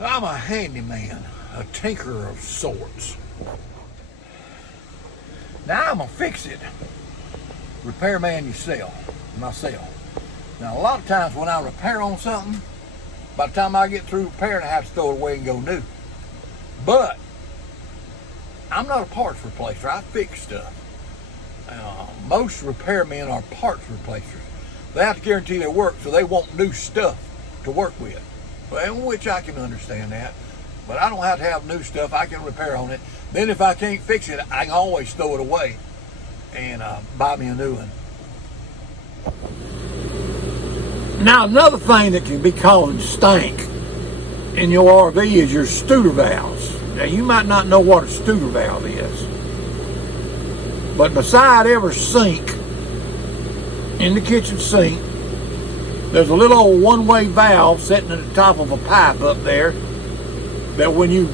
I'm a handyman, a tinkerer of sorts. Now I'm a fix-it repairman myself. Now a lot of times when I repair on something, by the time I get through repairing, I have to throw it away and go new. But I'm not a parts replacer. I fix stuff. Most repairmen are parts replacers. They have to guarantee their work, so they want new stuff to work with. Well, which I can understand that. But I don't have to have new stuff. I can repair on it. Then if I can't fix it, I can always throw it away and buy me a new one. Now, another thing that can be causing stink in your RV is your Studer valves. Now, you might not know what a Studer valve is, but beside every sink, in the kitchen sink, there's a little old one-way valve sitting at the top of a pipe up there that when you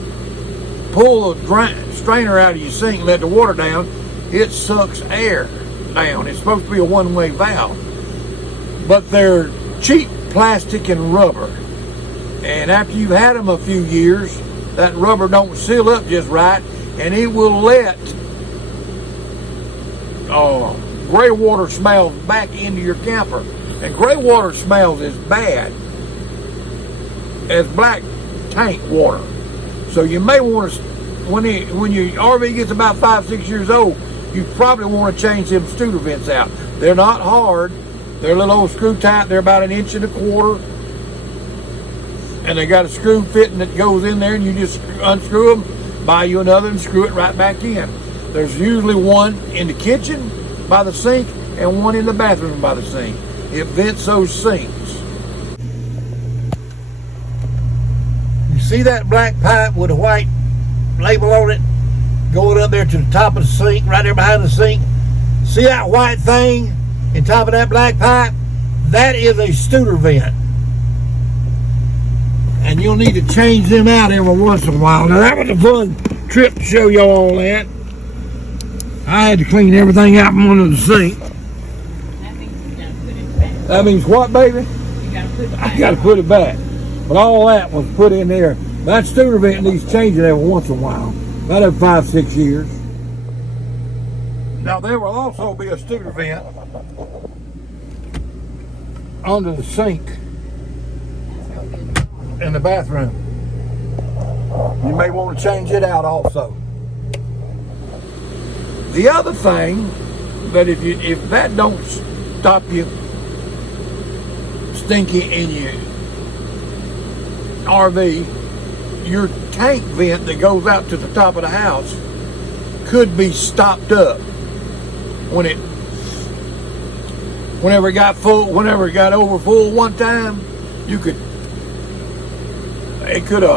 pull the strainer out of your sink and let the water down, it sucks air down. It's supposed to be a one-way valve, but they're cheap plastic and rubber, and after you've had them a few years, that rubber don't seal up just right, and it will let gray water smells back into your camper. And gray water smells as bad as black tank water. So you may want to, when your RV gets about 5-6 years old, you probably want to change them Studer vents out. They're not hard. They're a little old screw tight. They're about 1.25 inches. And they got a screw fitting that goes in there, and you just unscrew them, buy you another, and screw it right back in. There's usually one in the kitchen by the sink and one in the bathroom by the sink. It vents those sinks. You see that black pipe with a white label on it going up there to the top of the sink, right there behind the sink? See that white thing in top of that black pipe? That is a Studer vent. And you'll need to change them out every once in a while. Now that was a fun trip to show you all that. I had to clean everything out from under the sink. That means you gotta put it back. That means what, baby? You gotta put it back. I gotta put it back. But all that was put in there. That Studer vent needs changing every once in a while. About every 5-6 years. Now there will also be a Studer vent under the sink in the bathroom. You may want to change it out also. The other thing that if that don't stop you stinky in your RV, your tank vent that goes out to the top of the house could be stopped up whenever it got full, whenever it got over full one time.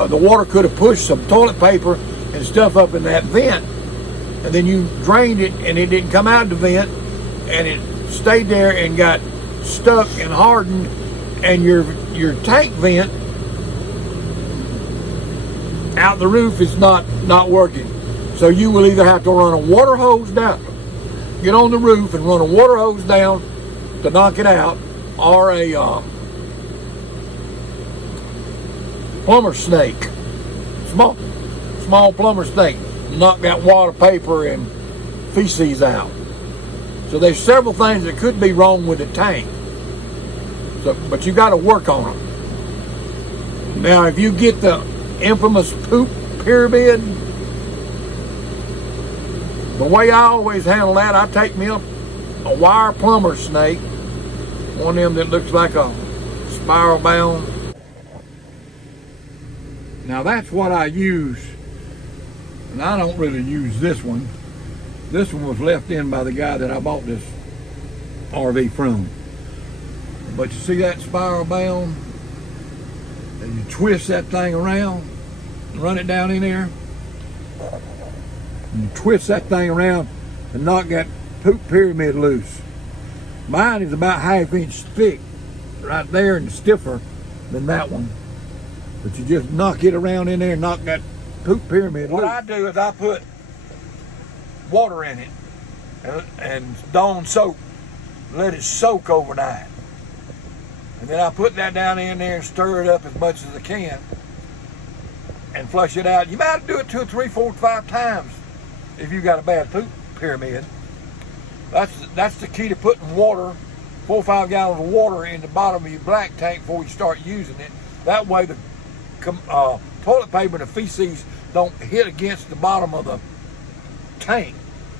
The water could have pushed some toilet paper and stuff up in that vent, and then you drained it and it didn't come out of the vent, and it stayed there and got stuck and hardened, and your tank vent out the roof is not working. So you will either have to run a water hose down, get on the roof and run a water hose down to knock it out, or a plumber snake, small plumber snake, knock that water paper and feces out. So there's several things that could be wrong with the tank. But you got to work on them. Now, if you get the infamous poop pyramid, the way I always handle that, I take me a wire plumber snake, one of them that looks like a spiral bound. Now that's what I use, and I don't really use this one. This one was left in by the guy that I bought this RV from. But you see that spiral bound? And you twist that thing around, and run it down in there. And you twist that thing around and knock that poop pyramid loose. Mine is about 1/2 inch thick right there and stiffer than that one. But you just knock it around in there and knock that poop pyramid loose. What I do is I put water in it and Dawn soap, let it soak overnight. And then I put that down in there and stir it up as much as I can. and flush it out. You might have to do it 2 or 3, 4, 5 times if you got a bad poop pyramid. That's the key to putting water, 4 or 5 gallons of water in the bottom of your black tank before you start using it. That way the toilet paper and the feces don't hit against the bottom of the tank.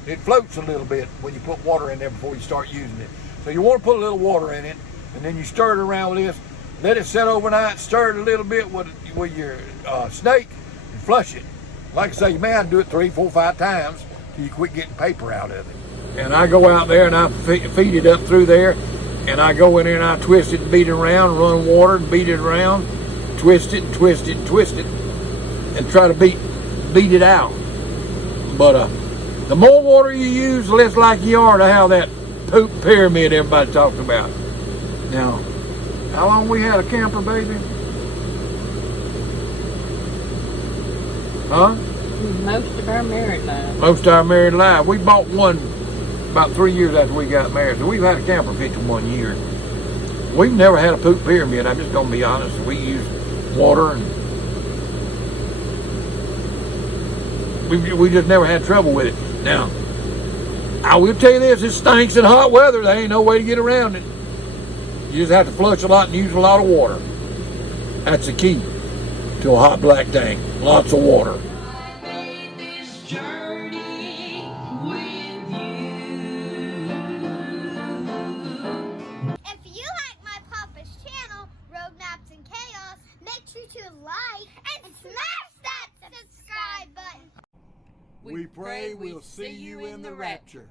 It floats a little bit when you put water in there before you start using it. So you want to put a little water in it, and then you stir it around with this. Let it set overnight, stir it a little bit with your snake, and flush it. Like I say, you may have to do it 3, 4, 5 times till you quit getting paper out of it. And I go out there and I feed it up through there, and I go in there and I twist it and beat it around, run water and beat it around, twist it and twist it and twist it, and try to beat it out. But the more water you use, the less likely you are to have that poop pyramid everybody talks about. Now, how long we had a camper, baby? Huh? Most of our married life. Most of our married life. We bought one about 3 years after we got married, so we've had a camper 51 years. We've never had a poop pyramid. I'm just gonna be honest. We use water, and we just never had trouble with it. Now, I will tell you this: it stinks in hot weather. There ain't no way to get around it. You just have to flush a lot and use a lot of water. That's the key to a hot black tank. Lots of water. If you like my Papa's channel, Road Maps and Chaos, make sure to like and smash that subscribe button. We pray we'll see you in the rapture.